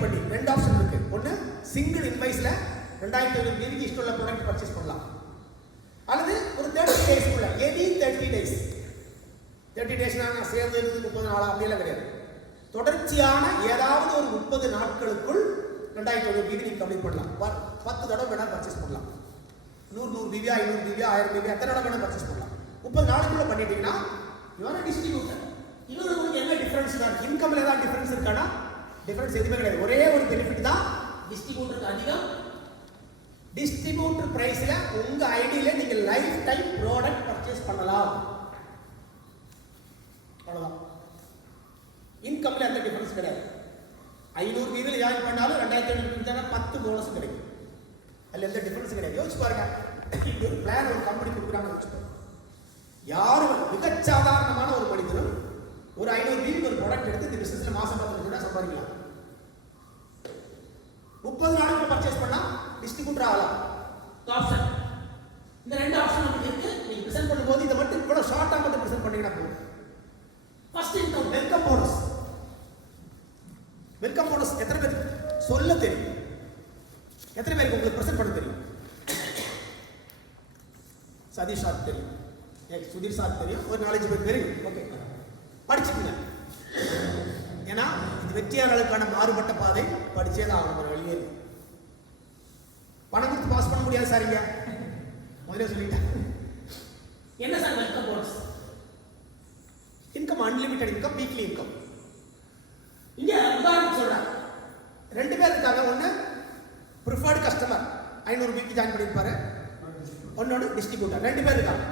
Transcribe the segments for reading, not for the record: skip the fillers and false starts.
Combine பண்ணி ரெண்டு option இருக்கு. ஒன்று சிங்கிள் இன்வைஸ்ல 2500 BVக்கு இஷ்டமுள்ள ப்ராடக்ட் பர்ச்சேஸ் பண்ணலாம், அல்லது ஒரு 30 டேஸ்க்குள்ள எனி 30 டேஸ். 30 டேஸ்னா சேர்ந்து இருந்து 30 நாளா அப்படியெல்லாம் கிடையாது. தொடர்ச்சியான ஏதாவது ஒரு 30 நாட்களுக்குள் 2500 BV நீங்க கம்ப்ளீட் பண்ணலாம். 10 தடவை வேணா பர்ச்சேஸ் பண்ணலாம். 100 BV 500 BV 1000 BV எத்தனை தடவை வேணா பர்ச்சேஸ் பண்ணலாம். 30 நாளுக்குள்ள பண்ணிட்டீங்கன்னா இவர டிஸ்ட்ரிபியூட்டர். இவருக்கு என்ன டிஃபரன்ஸ் தான்? இன்கம்ல ஏதாவது டிஃபரன்ஸ் இருக்கானா? டிஃபரன்ஸ் எதுவுமே கிடையாது. ஒரே ஒரு பெனிஃபிட் தான் டிஸ்ட்ரிபியூட்டருக்கு அதிகம். டிஸ்ட்ரிபியூட்டர் பிரைஸ்ல உங்க ஐடியில நீங்க லைஃப் டைம் ப்ராடக்ட் பர்ச்சேஸ் பண்ணலாம். அவ்வளவுதான். இன்கம்ல எந்த டிஃபரன்ஸ் கிடையாது. 500 BV ஜாயின் பண்ணாலும் 2500 கொடுத்தா 10 போனஸ் கிடைக்கும். அதுல எந்த டிஃபரன்ஸ் கிடையாது. யோசிச்சு பாருங்க. இப்படி ஒரு பிளான் ஒரு கம்பெனி கொடுக்குறாங்கன்னு வச்சுக்கோங்க. யாரும் மிகச் சாதாரணமான ஒரு மனிதனும் ஒரு 500 BV ஒரு ப்ராடக்ட் எடுத்து இந்த பிசினஸ்ல மாசம் 10 கூட சம்பாதிக்கலாம். 30 நாளுக்கு பர்ச்சேஸ் பண்ணா டிஸ்ட்ரிபியூட்டர் ஆகலாம். ஆப்ஷன் இந்த ரெண்டு ஆப்ஷன் நமக்கு இருக்கு. நீங்க பிரசன்ட் பண்ணும்போது இதை மட்டும் கூட ஷார்ட்டா மட்டும் பிரசன்ட் பண்ணீங்கன்னா போதும். First income welcome bonus. Welcome bonus எத்தனை பேருக்கு சொல்ல தெரியும்? எத்தனை பேருக்கு உங்களுக்கு பிரசன்ட் பண்ண தெரியும்? சதீஷ் சார் தெரியும், சுதீர் சார் தெரியும், ஒரு 4-5 பேர் தெரியும். ஓகே, படிச்சுக்கங்க. ஏன்னா இது வெற்றியாளர்களுக்கான மாறுபட்ட பாதை. படிச்சே தான் ஆகணும், ஒரு வழியே இல்லை. பணம் கொடுத்து பாஸ் பண்ண முடியாது சார். இங்க முதல்ல சொல்லிட்டேன். என்ன sir welcome bonus? Income unlimited income, weekly income. இங்க உதாரணம் சொல்றேன். 2 பேர் இருக்காங்க. ஒன்னு ப்ரிஃபர்டு கஸ்டமர் 500 BV ஜாயின் பண்ணிருப்பாரு, ஒன்னோட டிஸ்ட்ரிபியூட்டர். 2 பேர் இருக்காங்க.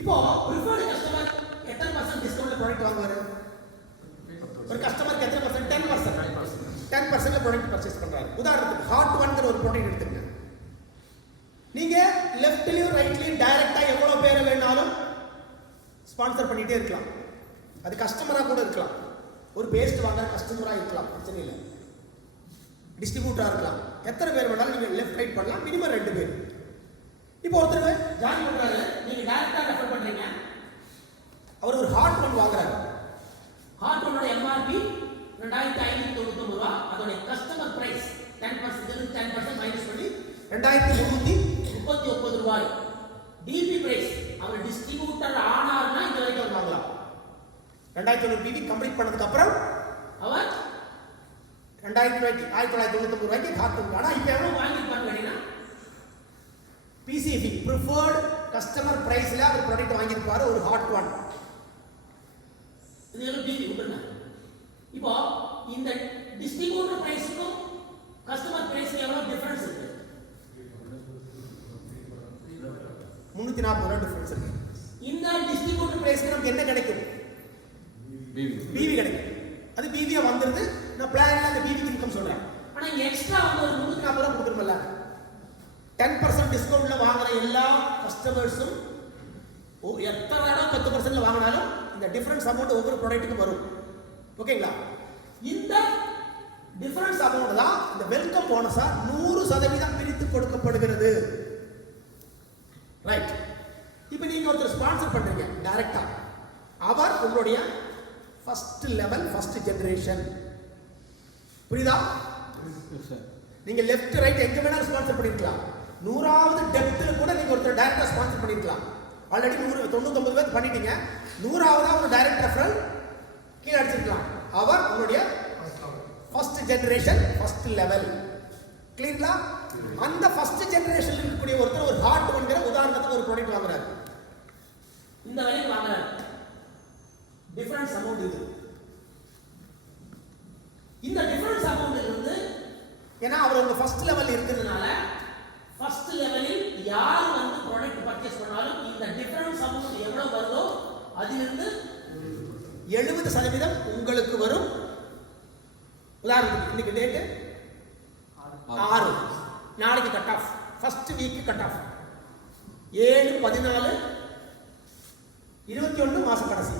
இப்போ ப்ரிஃபர்டு கஸ்டமர் எத்தனை % டிஸ்கவுண்ட்ல ப்ராடக்ட் வாங்குவாரு? ஒரு கஸ்டமருக்கு எத்தனை %? 10%. 10% ப்ராடக்ட் பர்ச்சேஸ் பண்றாரு. உதாரணத்துக்கு ஹாட் ஒன்ங்கிற ஒரு ப்ராடக்ட் எடுத்துக்கங்க. நீங்க லெஃப்ட்லயும் ரைட்லயும் டைரக்டா எவ்வளவு பேரை வேணாலும் ஸ்பான்சர் பண்ணிட்டே இருக்கலாம். அது கஸ்டமரா கூட இருக்கலாம். ஒரு பேஸ்ட் வாங்குற கஸ்டமரா இருக்கலாம், பிரச்சனை இல்லை. டிஸ்ட்ரிபியூட்டரா இருக்கலாம். எத்தனை பேர் வேணாலும் நீங்க லெஃப்ட் ரைட் பண்ணலாம். மினிமம் 2 பேர். இப்போ ஒருத்தர் ஜாயின் பண்றாரு, நீங்க டைரக்டா ரெஃபர் பண்றீங்க. அவர் ஒரு ஹாட் ஒன் வாங்குறாரு. ஹாட் ஒன்னோட MRP 2599 ரூபா. அதோட கஸ்டமர் பிரைஸ் 10% மைனஸ் பண்ணி 2339 ரூபாய். டிபி பிரைஸ் அவர் டிஸ்ட்ரிபியூட்டர் ஆனார்னா இந்த வரைக்கும் வாங்கலாம். 2500 BV கம்ப்ளீட் பண்ணதுக்கு அப்புறம் அவர் 1999 ரூபாய்க்கு ஹாட் ஒன். ஆனா இப்போ எவ்வளவு வாங்கிருப்பாங்க அப்படின்னா PCF preferred customer priceல அவர் ப்ராடக்ட் வாங்கியிருப்பாரு ஒரு ஹாட் ஒன். இது எல்லாம் டிபி விட்டுருங்க. இப்போ இந்த டிஸ்ட்ரிபியூட்டர் பிரைஸ்க்கும் கஸ்டமர் பிரைஸ்க்கு எவ்வளவு டிஃபரன்ஸ் இருக்கு? 340 ரூபாய் டிஃபரன்ஸ் இருக்கு. இந்த டிஸ்ட்ரிபியூட்டர் பிரைஸ்க்கு நமக்கு என்ன கிடைக்கும்? BV கிடைக்கும். அது BV வந்துருது. நான் பிளான்ல அந்த BV இன்கம் சொல்றேன். ஆனா இங்க எக்ஸ்ட்ரா வந்து ஒரு 340 ரூபாய் கொடுக்கணும்ல. 10% டிஸ்கவுண்ட்ல வாங்குற எல்லா கஸ்டமர்ஸும் எத்தனை இடம் 10%ல வாங்கினாலும் இந்த டிஃபரன்ஸ் அமௌண்ட் ஒவ்வொரு ப்ராடக்ட்டுக்கும் வரும். ஓகேங்களா? இந்த டிஃபரன்ஸ் அமௌண்ட் தான் இந்த வெல்கம் போனஸா 100% பிரித்து கொடுக்கப்படுகிறது. ரைட். இப்போ நீங்க ஒருத்தர் ஸ்பான்சர் பண்றீங்க டைரக்டா. அவர் உங்களுடைய ஃபர்ஸ்ட் லெவல், ஃபர்ஸ்ட் ஜெனரேஷன். புரியுதா? நீங்க லெஃப்ட் ரைட் எங்க வேணாலும் ஸ்பான்சர் பண்ணிருக்கலாம். 100வது டெப்த்ல கூட நீங்க ஒருத்தர் டைரக்டா ஸ்பான்சர் பண்ணிருக்கலாம். ஆல்ரெடி 99 பேர் பண்ணிட்டீங்க. 100வது ஒரு டைரக்ட் ரெஃபரல் கீழ அடிச்சிருக்கலாம். அவர் உங்களுடைய ஃபர்ஸ்ட் ஜெனரேஷன், ஃபர்ஸ்ட் லெவல். கிளியர்ங்களா? அந்த ஃபர்ஸ்ட் ஜெனரேஷன்ல இருக்கக்கூடிய ஒருத்தர் ஒரு ஹாட் ஒன்ங்கிற உதாரணத்துக்கு ஒரு ப்ராடக்ட் வாங்குறாரு. இந்த விலைக்கு வாங்குறாரு. டிஃபரன்ஸ் அமௌண்ட் இது. இந்த டிஃபரன்ஸ் அமௌண்ட் இருந்து ஏன்னா அவர் உங்க ஃபர்ஸ்ட் லெவல் இருக்கிறதுனால ஃபர்ஸ்ட் லெவலில் யார் வந்து ப்ராடக்ட் பர்ச்சேஸ் பண்ணாலும் இந்த டிஃபரன்ஸ் அமௌண்ட் எவ்வளவு வருதோ அதிலிருந்து 70% உங்களுக்கு வரும். உதாரணத்துக்கு இன்னைக்கு டேட் 6, நாளைக்கு cut off, first week cut off 7, 14, 21 மாசம் கடைசி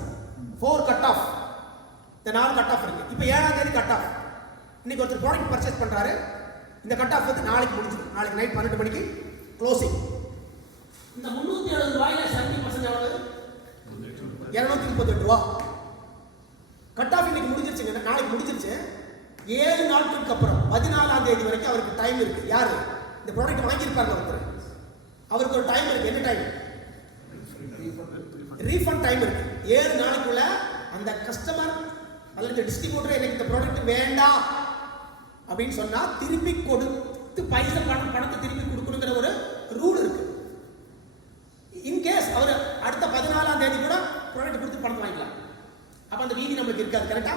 4 கட் ஆஃப். இந்த 4 கட் ஆஃப் இருக்கு. இப்போ 7ஆம் தேதி கட் ஆஃப். இன்னைக்கு ஒருத்தர் ப்ராடக்ட் பர்ச்சேஸ் பண்றாரு. இந்த கட் ஆஃப் வந்து நாளைக்கு முடிஞ்சிடும். நாளைக்கு நைட் 12 மணிக்கு க்ளோசிங். இந்த 370 ரூபாயில 70% எவ்வளவு? 238 ரூபா. கட் ஆஃப் இன்னைக்கு முடிஞ்சிருச்சுங்க. நாளைக்கு முடிஞ்சிருச்சு. 7 நாட்களுக்கு அப்புறம் 14ஆம் தேதி வரைக்கும் அவருக்கு டைம் இருக்கு. யாரு இந்த ப்ராடக்ட் வாங்கியிருப்பாங்க ஒருத்தர், அவருக்கு ஒரு டைம் இருக்கு. என்ன டைம்? ரீஃபண்ட் டைம் இருக்கு. 7 நாளுக்குள்ள அந்த கஸ்டமர் அல்லது டிஸ்ட்ரிபியூட்டர் எனக்கு இந்த ப்ராடக்ட் வேண்டாம் அப்படின்னு சொன்னா திருப்பி கொடுத்து பணத்தை திருப்பி கொடுக்கணுங்கிற ஒரு ரூல் இருக்கு. இன்கேஸ் அவர் அடுத்த 14ஆம் தேதி கூட ப்ராடக்ட் கொடுத்து பணத்தை வாங்கிக்கலாம். அப்ப அந்த வீதி நம்மளுக்கு இருக்காது. கரெக்டா?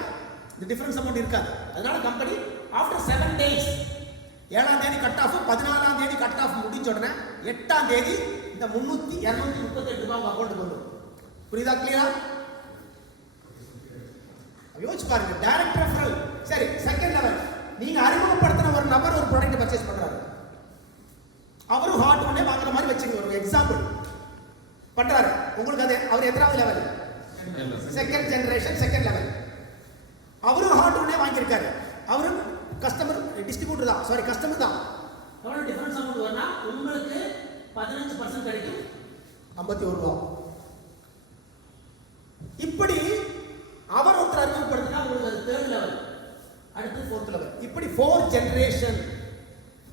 இந்த டிஃபரன்ஸ் அமௌண்ட் இருக்காது. அதனால கம்பெனி ஆஃப்டர் 7 டேஸ் 7ஆம் தேதி கட் ஆஃப், 14ஆம் தேதி கட் ஆஃப் முடிஞ்ச உடனே 8ஆம் தேதி இந்த 238 ரூபாய் அக்கௌண்ட்டுக்கு வரும். புரியுதா? கிளியரா? யோசிச்சு பாருங்க. Direct referral. சரி, செகண்ட் லெவல். நீங்க அறிமுகப்படுத்தின ஒரு நபர் ஒரு ப்ராடக்ட் பர்ச்சேஸ் பண்றாரு, அவரும் ஹார்ட் ஒன்னே வாங்குற மாதிரி வச்சுங்க. ஒரு எக்ஸாம்பிள் பண்றாரு உங்களுக்கு. அது அவர் எத்தனாவது level? Second generation, second level. அவரும் ஹார்ட் ஒன்னே வாங்கியிருக்காரு. அவரும் கஸ்டமர் டிஸ்ட்ரிபியூட்டர் தான், சாரி கஸ்டமர் தான். எவ்வளவு டிஃபரன்ஸ் அமௌண்ட் வரும்னா உங்களுக்கு 15% கிடைக்கும், 51 ரூபாய். இப்படி அவர் ஒருத்தர் அறிமுகப்படுத்தினா உங்களுக்கு அது 3rd லெவல், அடுத்து 4th லெவல். இப்படி 4 ஜெனரேஷன்.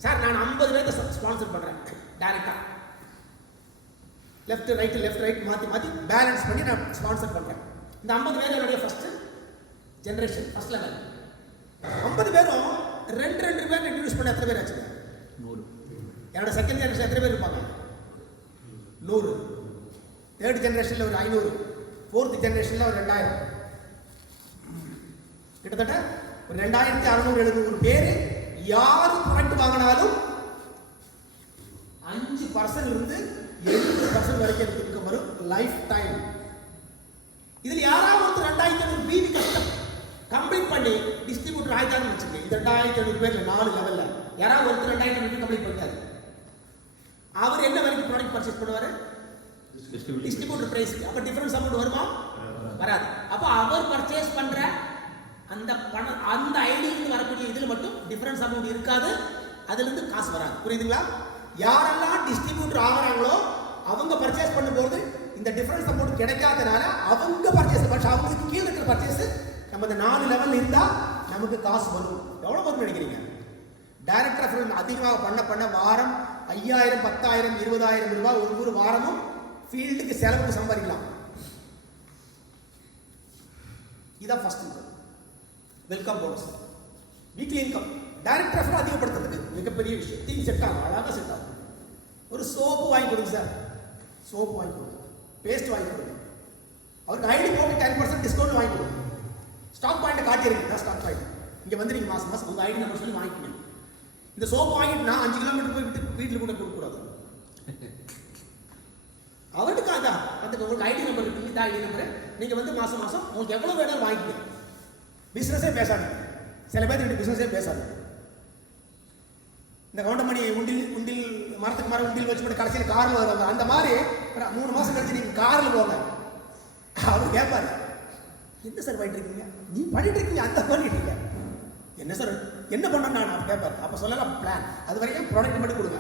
சார் நான் 50 பேருக்கு ஸ்பான்சர் பண்றேன் டைரக்டா, லெஃப்ட் ரைட் மாத்தி பேலன்ஸ் பண்ணி நான் ஸ்பான்சர் பண்றேன். இந்த 50 பேர் என்னுடைய ஃபர்ஸ்ட் ஜெனரேஷன், ஃபர்ஸ்ட் லெவல். 50 பேரும் ரெண்டு பேர் இன்ட்ரோடியூஸ் பண்ண எத்தனை பேர் ஆச்சு? 100. என்னோட செகண்ட் ஜெனரேஷன் எத்தனை பேர் இருப்பாங்க? 100. 3rd ஜெனரேஷன்ல ஒரு 500, 4th ஜெனரேஷன்ல ஒரு 2000. கிட்டத்தட்ட ஒரு 2670 பேர் யாரு ப்ராடக்ட் வாங்கினாலும் 5% இருந்து 70% வரைக்கும் இன்கம் வரும் லைஃப் டைம். இதுல யாராவது ஒருத்தர் 2500 பிவி கஸ்டம் கம்ப்ளீட் பண்ணி டிஸ்ட்ரிபியூட்டர் ஆயிட்டாருன்னு வச்சுக்கோங்க. இந்த 2500 பேர்ல 4 லெவல்ல யாராவது ஒருத்தர் 2500 கம்ப்ளீட் பண்ணிட்டாரு, அவர் என்ன வரைக்கும் ப்ராடக்ட் பர்ச்சேஸ் பண்ணுவாரு? டிஸ்ட்ரிபியூட்டர் பிரைஸ்க்கு. அப்ப டிஃபரன்ஸ் அமௌண்ட் வருமா? வராது. அப்ப அவர் பர்ச்சேஸ் பண்ற அந்த பணம், அந்த ஐடியிலிருந்து வரக்கூடிய இதுல மட்டும் டிஃபரன்ஸ் அமௌண்ட் இருக்காது, அதுல இருந்து காசு வராது. புரியுதுங்களா? யாரெல்லாம் டிஸ்ட்ரிபியூட்டர் ஆகிறாங்களோ அவங்க பர்ச்சேஸ் பண்ணும்போது இந்த டிஃபரன்ஸ் அமௌண்ட் கிடைக்காதனால அவங்க பர்ச்சேஸ் பண்ண, அவங்களுக்கு கீழே இருக்கிற பர்ச்சேஸ் நம்ம இந்த 4 லெவல் இருந்தா நமக்கு காசு வரும். எவ்வளவு வரும் நினைக்கிறீங்க? டைரக்ட் ரெஃபரல் அதிகமாக பண்ண வாரம் 5000, 10,000, 20,000 ரூபாய் ஒவ்வொரு வாரமும் ஃபீல்டுக்கு செலவுக்கு சம்பாதிக்கலாம். இதான் first income. Welcome bonus, weekly income. Direct referral அதிகப்படுத்துறதுக்கு மிகப்பெரிய விஷயம். டீம் செட் ஆகும், அழகாக செட் ஆகும். ஒரு சோப்பு வாங்கி கொடுங்க சார், சோப்பு வாங்கி கொடுங்க, பேஸ்ட் வாங்கி கொடுங்க, அவருக்கு ஐடி போட்டு 10% டிஸ்கவுண்ட் வாங்கி கொடுங்க. ஸ்டாக் பாயிண்ட் காட்டிடுங்க, ஸ்டாக் பாயிண்ட் இங்கே வந்து நீங்கள் மாதம் உங்கள் ஐடி நம்பர் சொல்லி வாங்கிக்கணும். இந்த சோப்பு வாங்கிட்டு நான் 5 கிலோமீட்டர் போய் விட்டு வீட்டில் கூட கொடுக்கக்கூடாது. அவருக்கு அதான் அந்த உங்களுக்கு ஐடி நம்பர் இருக்கு, இந்த ஐடி நம்பர் நீங்கள் வந்து மாதம் உங்களுக்கு எவ்வளோ வேணாலும் வாங்கிக்கணும். பிஸ்னஸே பேசாதீங்க. சில பேர் பிஸ்னஸே பேசாது. இந்த கவுண்டமணி உண்டில் மரத்துக்கு மரம் உண்டில் வச்சு போட்டு கடைசியில் காரில் வருவாங்க. அந்த மாதிரி 3 மாதம் கழிச்சு நீங்கள் காரில் போங்க. அவர் கேட்பாரு, என்ன சார் பண்ணிட்டு இருக்கீங்க? நீ பண்ணிட்டு இருக்கீங்க, அந்த பண்ணிட்டு இருக்கீங்க, என்ன சார் என்ன பண்ண நான் கேட்பாரு. அப்போ சொல்லலாம் பிளான். அது வரைக்கும் ப்ராடக்ட் மட்டும் கொடுங்க.